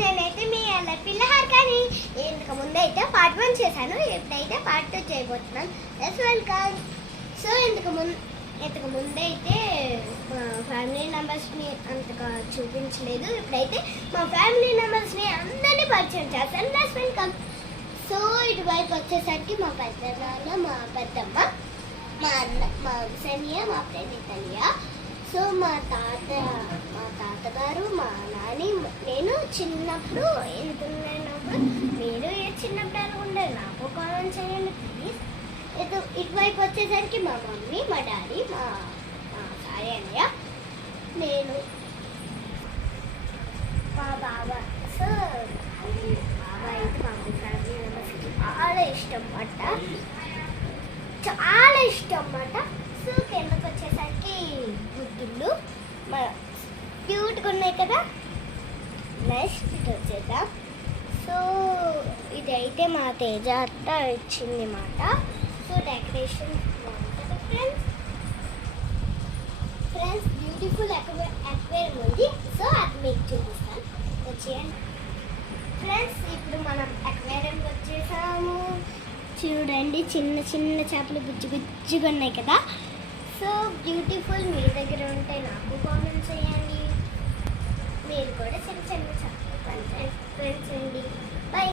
నేనైతే మీ అల్లరి పిల్లహారు కానీ ఇంతకు ముందు అయితే పార్ట్ 1 చేశాను, ఇప్పుడైతే పార్ట్ 2 చేయబోతున్నాను. వెల్కమ్. సో ఇంతకు ముందు అయితే మా ఫ్యామిలీ మెంబర్స్ని అంతగా చూపించలేదు, ఇప్పుడైతే మా ఫ్యామిలీ మెంబర్స్ని అందరినీ పరిచయం చేస్తాను. వెల్కమ్. సో ఇటువైపు వచ్చేసరికి మా పెద్దనాన్న, మా పెద్దమ్మ, మా అన్న, మా సనియ, మా ఫ్రెండ్ ఇతనియ. సో మా తాతగారు, మా నాని, నేను చిన్నప్పుడు ఎంతున్నప్పుడు మీరు చిన్నప్పుడు అనుకుంటే నాకు కామెంట్ చేయండి ప్లీజ్. ఇటువైపు వచ్చేసరికి మా మమ్మీ, మా డాడీ, మా సారీ అన్నయ్య, నేను, మా బాబా. సో బాబా అయితే మా ఫ్యామిలీ మెంబర్స్కి చాలా ఇష్టం అన్నమాట, చాలా ఇష్టం అన్నమాట. సో కిందకు వచ్చేసరికి గుడ్డులు క్యూట్గా ఉన్నాయి కదా. నెక్స్ట్ ఇటు వచ్చేద్దాం. సో ఇదైతే మా తేజ అత్త ఇచ్చింది మాట. సో డెకరేషన్ బాగుంటుంది ఫ్రెండ్స్. బ్యూటిఫుల్ అక్వేరియం ఉంది, సో అది మీకు చూపిస్తాను, వచ్చేయండి ఫ్రెండ్స్. ఇప్పుడు మనం అక్వేరియంకి వచ్చేసాము. చూడండి, చిన్న చిన్న చేపలు బుజ్జిగా ఉన్నాయి కదా. So beautiful. మీ దగ్గర ఉంటే నాకు కామెంట్ చేయండి, మీరు కూడా చిన్న చిన్న చేపలు పెంచండి.